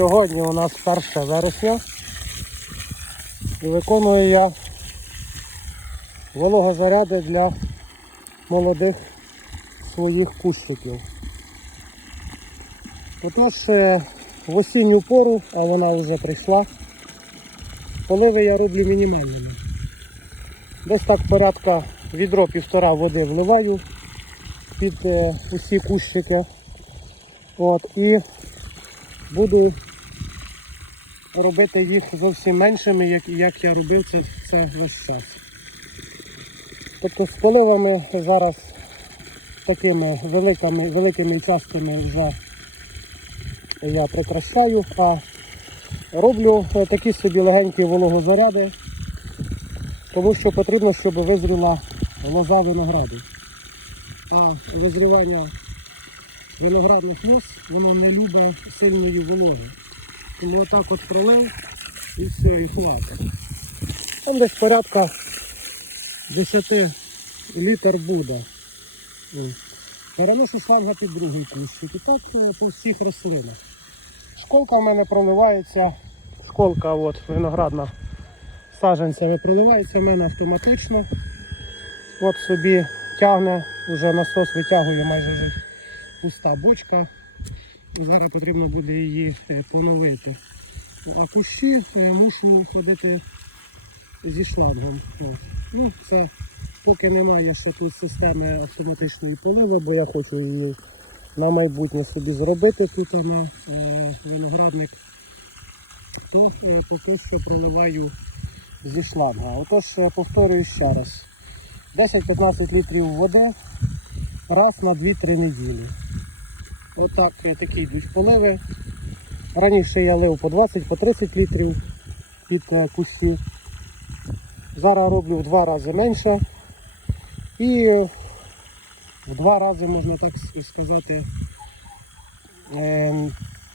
Сьогодні у нас 1 вересня і виконую я вологозаряди для молодих своїх кущиків. Отож, е, в осінню пору, а вона вже прийшла, поливи я роблю мінімальними. Десь так порядка відро півтора води вливаю під е, усі кущики. От, і буду робити їх зовсім меншими, як, як я робив це, це весь час. Тобто з поливами зараз такими великими, великими частками вже я прикрашаю, а роблю е, такі собі легенькі вологозаряди, тому що потрібно, щоб визріла лоза винограду. А визрівання виноградних лоз, воно не любить сильної вологи. Тому отак от пролив і все, і хватить. Там десь порядка 10 літр буде. Переношу шланга під другий кущик. І так е, по всіх рослинах. Школка в мене проливається. Школка от, виноградна саджанцями проливається в мене автоматично. От собі тягне, вже насос витягує майже пуста бочка. І зараз потрібно буде її е, поновити. А кущі е, мушу ходити зі шлангом. Ну, це поки немає ще тут системи автоматичної поливи, бо я хочу її на майбутнє собі зробити тут на е, виноградник, то поки що проливаю зі шланга. Отож, повторюю ще раз. 10-15 літрів води раз на 2-3 неділі. Отак е, такі йдуть поливи. Раніше я лив по 20-30 по 30 літрів під е, кущі. Зараз роблю в два рази менше. І в два рази, можна так сказати, е,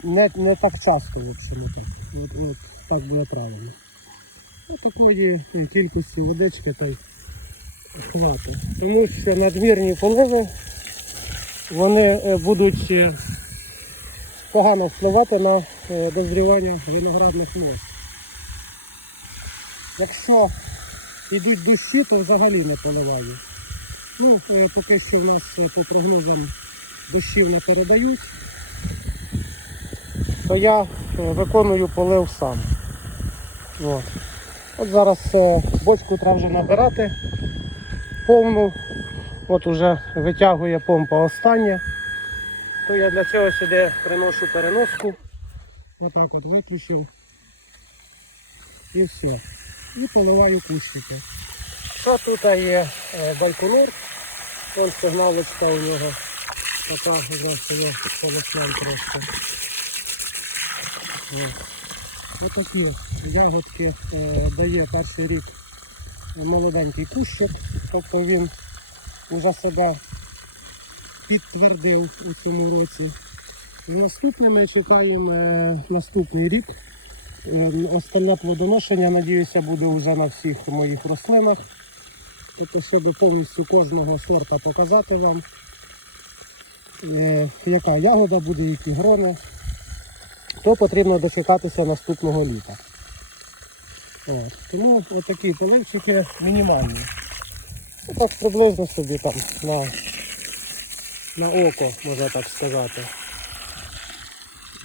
не, не так часто, в так. От, от, так буде правильно. Ось такої е, кількості водички та й хватить. Тому що надмірні поливи вони е, будуть е, погано впливати на е, дозрівання виноградних лоз. Якщо йдуть дощі, то взагалі не поливаю. Ну, поки що в нас по прогнозам дощів не передають, то я виконую полив сам. От, От зараз бочку треба вже набирати повну. От уже витягує помпа остання. То я для цього сюди приношу переноску. Отак от виключив. І все. І поливаю кущики. Що тут є е, байконур. Вон сигналочка у нього. Така його полоснем трошки. Отакі ягодки е, дає перший рік молоденький кущик. Тобто він вже себе підтвердив у цьому році. І наступне ми чекаємо е, наступний рік. Е, Остальне плодоношення, надіюся, буде вже на всіх моїх рослинах. Тобто, щоб повністю кожного сорта показати вам, е, яка ягода буде, які грони, то потрібно дочекатися наступного літа. Тому отакі поливчики мінімальні. Так приблизно собі там на, на око, можна так сказати.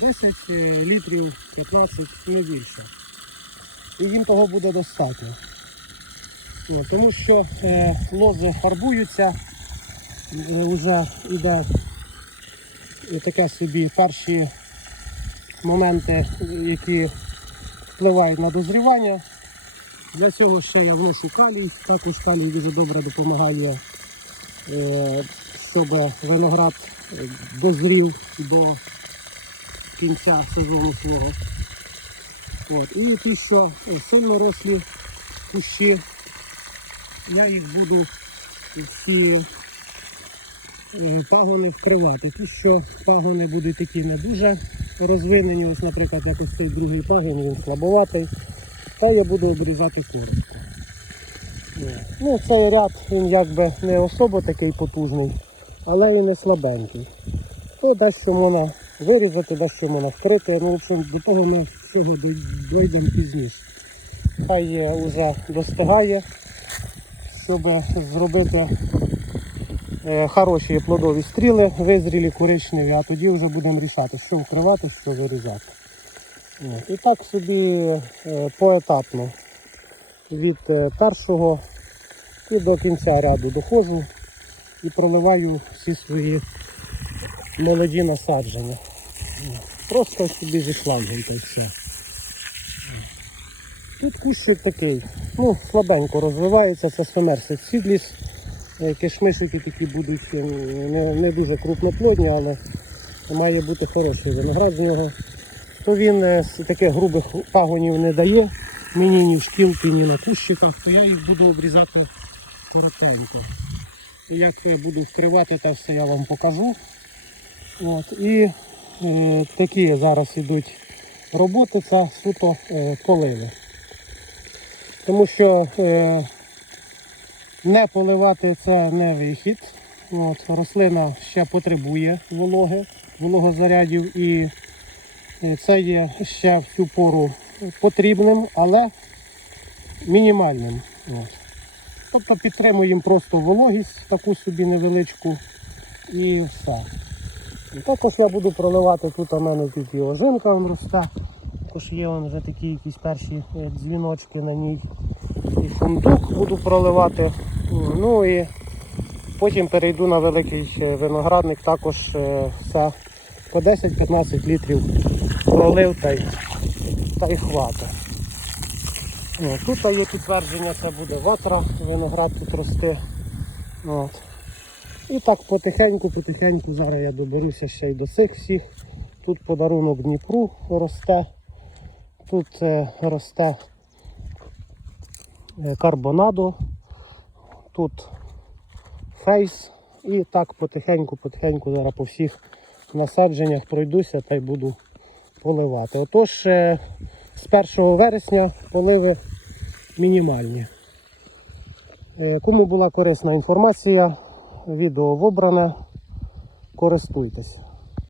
10 е, літрів, 15, не більше. І їм того буде достатньо. Ну, тому що е, лози фарбуються, е, вже іде і таке собі перші моменти, які впливають на дозрівання. Для цього ще я вношу калій. Також калій дуже добре допомагає, е, щоб виноград е, дозрів до кінця сезону свого. От. І ті, що сильно рослі кущі, я їх буду всі е, пагони вкривати. Ті, що пагони будуть такі не дуже розвинені, ось, наприклад, як ось цей другий пагін, він слабоватий, то я буду обрізати коротко. Ну, цей ряд він якби не особо такий потужний, але і не слабенький. То дещо можна вирізати, дощимо накрити. Ну, в общем, до того ми всього дойдемо пізніше. Хай е, уже достигає, щоб зробити е, хороші плодові стріли, визрілі, коричневі, а тоді вже будемо рішати, що вкривати, що вирізати. І так собі е, поетапно від е, першого і до кінця ряду доходжу і проливаю всі свої молоді насадження. Просто собі зі шлангом й все. Тут кущик такий, ну, слабенько розвивається, це Сомерсет Сідліс. Е, Кишмишики такі будуть не, не дуже крупноплодні, але має бути хороший виноград з нього. То він е, таких грубих пагонів не дає мені ні в шкілки, ні на кущиках, то я їх буду обрізати коротенько. Як я буду вкривати, те все я вам покажу. От. І е, такі зараз йдуть роботи, це суто е, поливи. Тому що е, не поливати це не вихід. От, рослина ще потребує вологи, вологозарядів і це є ще в цю пору потрібним, але мінімальним. От. Тобто підтримуємо просто вологість, таку собі невеличку і все. Також я буду проливати тут у мене тут і ожинка росте. Також є вон вже такі якісь перші е, дзвіночки на ній. І фундук буду проливати. Ну і потім перейду на великий е, виноградник, також е, все по 10-15 літрів пролив та й, та й хватить. О, Тут є підтвердження, це буде ватра, виноград тут росте. От. І так потихеньку, потихеньку зараз я доберуся ще й до цих всіх. Тут подарунок Дніпру росте. Тут е, росте е, карбонадо, тут фейс. І так потихеньку, потихеньку зараз по всіх насадженнях пройдуся та й буду поливати. Отож, е, з 1 вересня поливи мінімальні. Е, Кому була корисна інформація, відео вибране, користуйтесь.